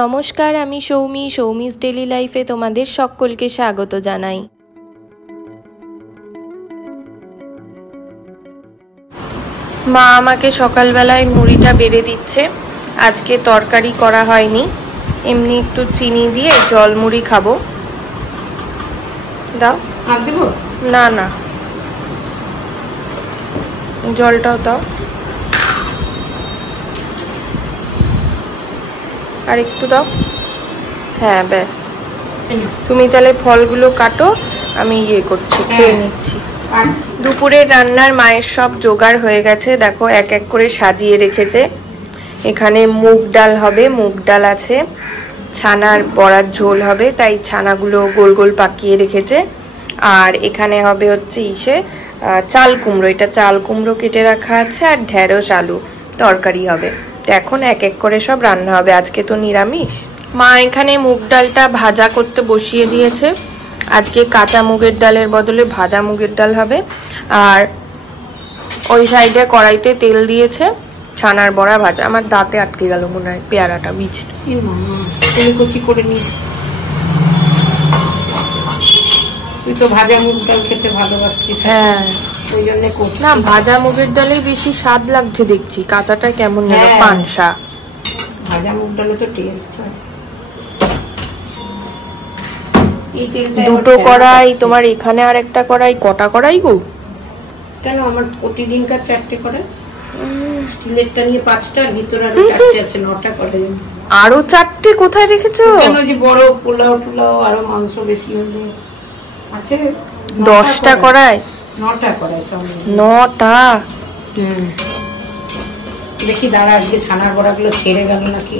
নমস্কার, আমি সৌমিস ডেলি লাইফে তোমাদের সকলকে স্বাগত জানাই। মা আমাকে সকালবেলায় মুড়িটা বেড়ে দিচ্ছে। আজকে তরকারি করা হয়নি, এমনি একটু চিনি দিয়ে জল মুড়ি খাবো। দাও। আর দেব না না, জলটাও দাও। আর একটু দাও। হ্যাঁ ব্যাস। তুমি তাহলে ফলগুলো কাটো, আমি করছি, খেয়ে নিচ্ছি। দুপুরে রান্নার মায়ের সব জোগাড় হয়ে গেছে, দেখো এক এক করে সাজিয়ে রেখেছে। এখানে মুগ ডাল হবে, মুগ ডাল আছে, ছানার বড়ার ঝোল হবে, তাই ছানাগুলো গোল গোল পাকিয়ে রেখেছে। আর এখানে হবে হচ্ছে চাল কুমড়ো, এটা চাল কুমড়ো কেটে রাখা আছে, আর ঢেঁড়স আলু তরকারি হবে। তো এখন এক এক করে সব রান্না হবে, আজকে তো নিরামিষ। মা এখানে মুগ ডালটা ভাজা করতে বসিয়ে দিয়েছে। আজকে কাঁচা মুগের ডালের বদলে ভাজা মুগের ডাল হবে। আর ওই সাইডে কড়াইতে তেল দিয়েছে, ছানার বড়া ভাজা। আমার দাঁতে আটকে গেল মনে হয় পেয়ারাটা, বীজটা কুচি করে নিস। তুই তো ভাজা মুগ ডাল খেতে ভালোবাসিস। হ্যাঁ ওই জন্য করছি। না, ভাজা মুগের ডালে বেশি স্বাদ লাগছে দেখছি, কাঁচাটা কেমন যেন পানসা। ভাজা মুগ ডালে তো টেস্ট হয়। দুটো কড়াই তোমার, এখানে আর একটা কড়াই, কটা কড়াই গো? কেন আমার প্রতিদিনকার 4টে কড়াই, স্টিলেরটা নিয়ে 5টা, আর ভিতরে আরো 4টে আছে, 9টা কড়াই। আরো 4টে কোথায় রেখেছো? কেন যে বড় পোলাও টুলাও আরো মাংস বেশি হলে আছে। 10টা কড়াই? 9টা কড়াই সব। 9টা? দেখি দাঁড়া, আজকে ছানার বড়াগুলো ছেড়ে গেল নাকি।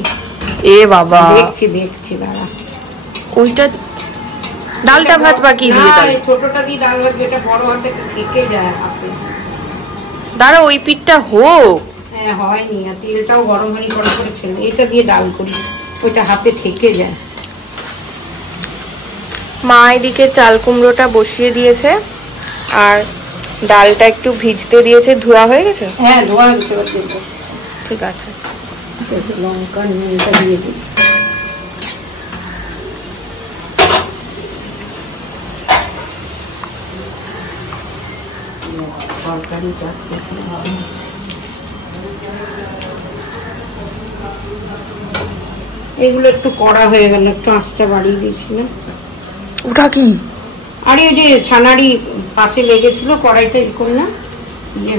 এ বাবা, দেখছি দাঁড়া। ওইটা ডালটা ভাত বাকি দিয়ে দাও। ছোটটা দিয়ে ডাল ভাত, যেটা বড় হাতে থেকে যায় হাতে। দাঁড়া, ওই পিঠটা হোক। হ্যাঁ হয়নি, আর তেলটাও গরম হয়নি, গরম করে ছেড়ে এটা দিয়ে ডাল করি, ওইটা হাতে থেকে যায়। মা এদিকে চাল কুমড়োটা বসিয়ে দিয়েছে, আর ডালটা একটু ভিজতে দিয়েছে। ধোয়া হয়ে গেছে? হ্যাঁ ধোয়া হয়ে গেছে। ঠিক আছে, লঙ্কা নুনটা দিয়ে দিই। এগুলো একটু কড়া হয়ে গেল, একটু আঁচটা বাড়িয়ে দিয়েছিলাম। ওটা কি? আরে ওই যে ছানারি পাশে লেগেছিল, কড়াইটা করে না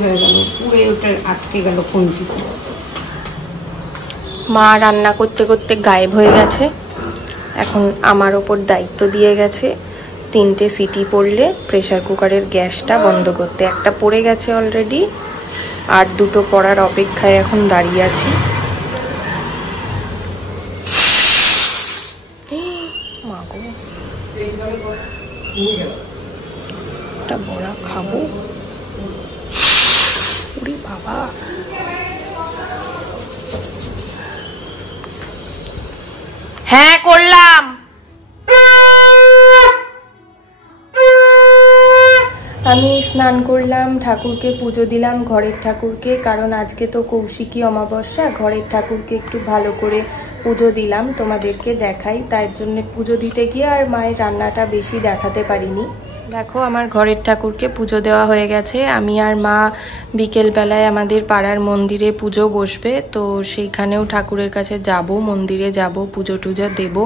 হয়ে গেল, পুরো ওটা আটকে গেল কঞ্চিতে। মা রান্না করতে করতে গায়েব হয়ে গেছে, এখন আমার ওপর দায়িত্ব দিয়ে গেছে 3টে সিটি পড়লে প্রেসার কুকারের গ্যাসটা বন্ধ করতে। একটা পড়ে গেছে অলরেডি, আর 2টো পড়ার অপেক্ষায় এখন দাঁড়িয়ে আছি। একটা বড়া খাবো, ওরে বাবা। হ্যাঁ করলাম। আমি স্নান করলাম, ঠাকুরকে পুজো দিলাম, ঘরের ঠাকুরকে, কারণ আজকে তো কৌশিকী অমাবস্যা। ঘরের ঠাকুরকে একটু ভালো করে পুজো দিলাম, তোমাদেরকে দেখাই। তার জন্য পুজো দিতে গিয়ে আর মায়ের রান্নাটা বেশি দেখাতে পারিনি। দেখো আমার ঘরের ঠাকুরকে পুজো দেওয়া হয়ে গেছে। আমি আর মা বিকেলবেলায় আমাদের পাড়ার মন্দিরে পুজো বসবে, তো সেইখানেও ঠাকুরের কাছে যাব, মন্দিরে যাব, পুজো টুজো দেব।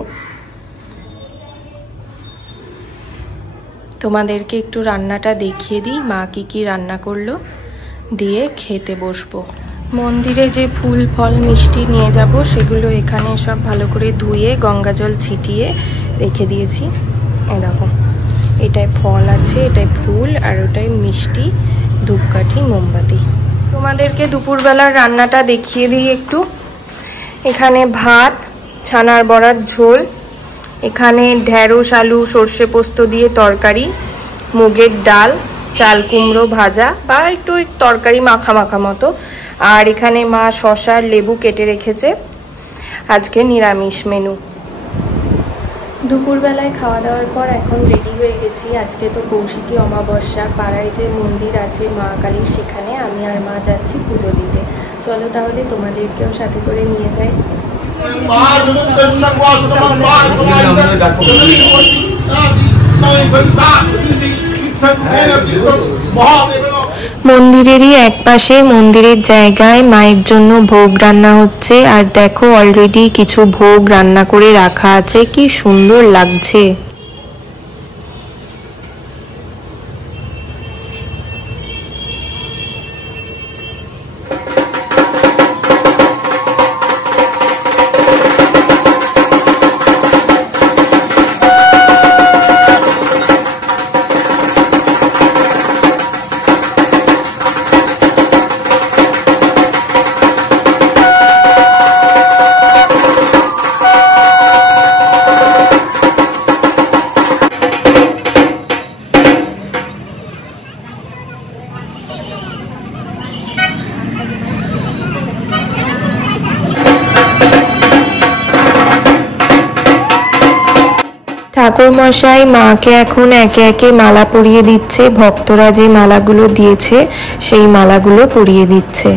তোমাদেরকে একটু রান্নাটা দেখিয়ে দিই, মা কি রান্না করলো, দিয়ে খেতে বসবো। মন্দিরে যে ফুল ফল মিষ্টি নিয়ে যাব, সেগুলো এখানে সব ভালো করে ধুয়ে গঙ্গা জল ছিটিয়ে রেখে দিয়েছি। দেখো, এটায় ফল আছে, এটায় ফুল, আর ওটায় মিষ্টি, ধূপকাঠি, মোমবাতি। তোমাদেরকে দুপুরবেলার রান্নাটা দেখিয়ে দিই একটু। এখানে ভাত, ছানার বড়ার ঝোল, এখানে ঢেঁড়স আলু সর্ষে পোস্ত দিয়ে তরকারি, মুগের ডাল, চাল কুমড়ো ভাজা বা একটু তরকারি মাখা মাখা মতো, আর এখানে মা শসা লেবু কেটে রেখেছে। আজকে নিরামিষ মেনু। দুপুরবেলায় খাওয়া দাওয়ার পর এখন রেডি হয়ে গেছি। আজকে তো কৌশিকী অমাবস্যা, পাড়ায় যে মন্দির আছে মা কালীর, সেখানে আমি আর মা যাচ্ছি পুজো দিতে। চলো তাহলে তোমাদেরকেও সাথে করে নিয়ে যাই। মন্দিরেরই এক পাশে মন্দিরের জায়গায় মায়ের জন্য ভোগ রান্না হচ্ছে। আর দেখো অলরেডি কিছু ভোগ রান্না করে রাখা আছে, কি সুন্দর লাগছে। ঠাকুর মশাই মাকে এখন একে একে মালা পরিয়ে দিচ্ছে। ভক্তরা যে মালাগুলো দিয়েছে সেই মালাগুলো পরিয়ে দিচ্ছে।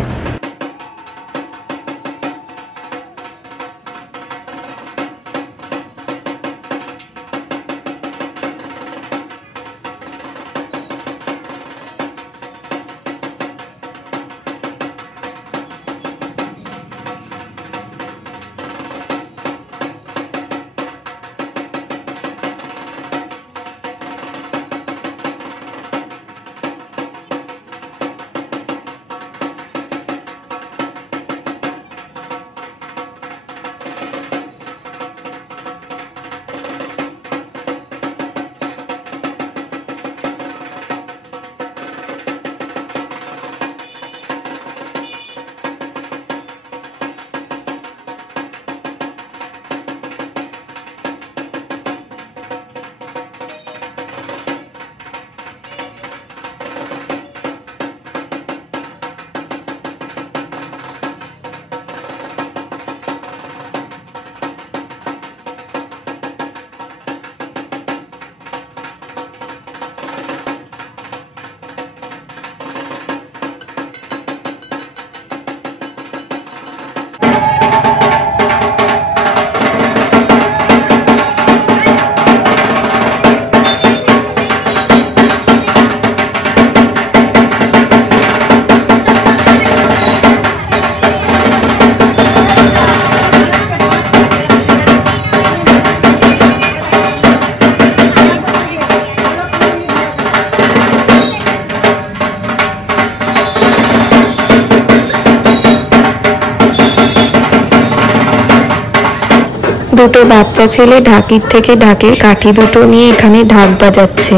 দুটো বাচ্চা ছেলে ঢাকির থেকে ঢাকের কাঠি দুটো নিয়ে এখানে ঢাক বাজাচ্ছে।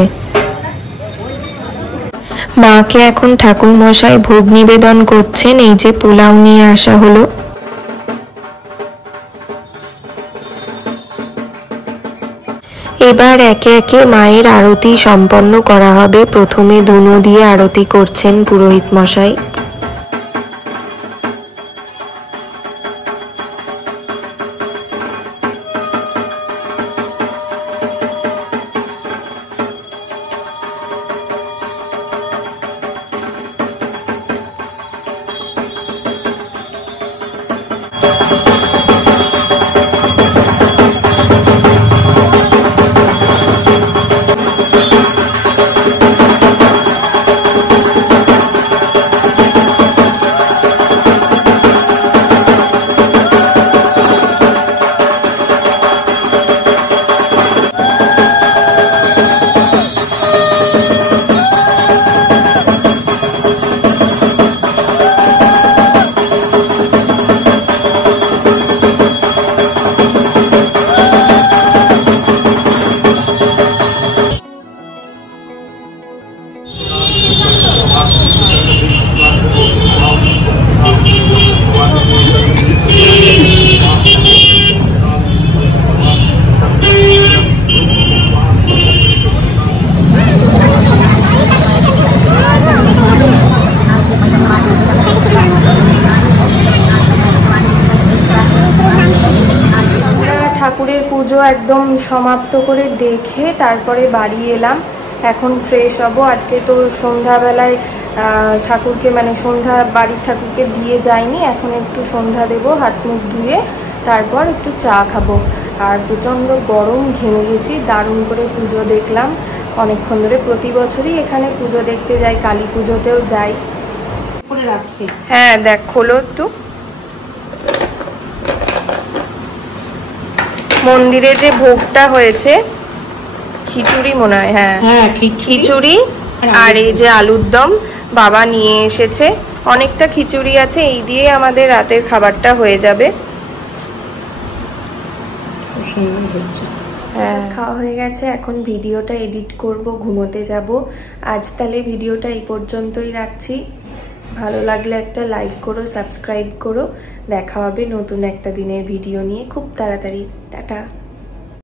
মাকে এখন ঠাকুর মশাই ভোগ নিবেদন করছেন। এই যে পোলাও নিয়ে আসা হলো। এবার একে একে মায়ের আরতি সম্পন্ন করা হবে। প্রথমে ধুনো দিয়ে আরতি করছেন পুরোহিত মশাই। পুজো একদম সমাপ্ত করে দেখে তারপরে বাড়ি এলাম। এখন ফ্রেশ হব। আজকে তো সন্ধ্যাবেলায় ঠাকুরকে মানে সন্ধ্যা বাড়ির ঠাকুরকে দিয়ে যাইনি, এখন একটু সন্ধ্যা দেব হাত মুখ ধুয়ে। তারপর একটু চা খাবো। আর প্রচণ্ড গরম, ঘেমে গেছি। দারুণ করে পুজো দেখলাম অনেকক্ষণ ধরে। প্রতি বছরই এখানে পুজো দেখতে যাই, কালী পুজোতেও যাই। হ্যাঁ দেখ, খোলো একটু। মন্দিরে যে ভোগটা হয়েছে, খিচুড়ি মনে হয়, হ্যাঁ খিচুড়ি, আর এই যে আলুর দম বাবা নিয়ে এসেছে। অনেকটা খিচুড়ি আছে, এই দিয়ে আমাদের রাতের খাবারটা হয়ে যাবে। হ্যাঁ, খাওয়া হয়ে গেছে, এখন ভিডিওটা এডিট করব, ঘুমোতে যাব। আজ তাহলে ভিডিওটা এই পর্যন্তই রাখছি। ভালো লাগলে একটা লাইক করো, সাবস্ক্রাইব করো। দেখা হবে নতুন একটা দিনের ভিডিও নিয়ে খুব তাড়াতাড়ি। টাটা।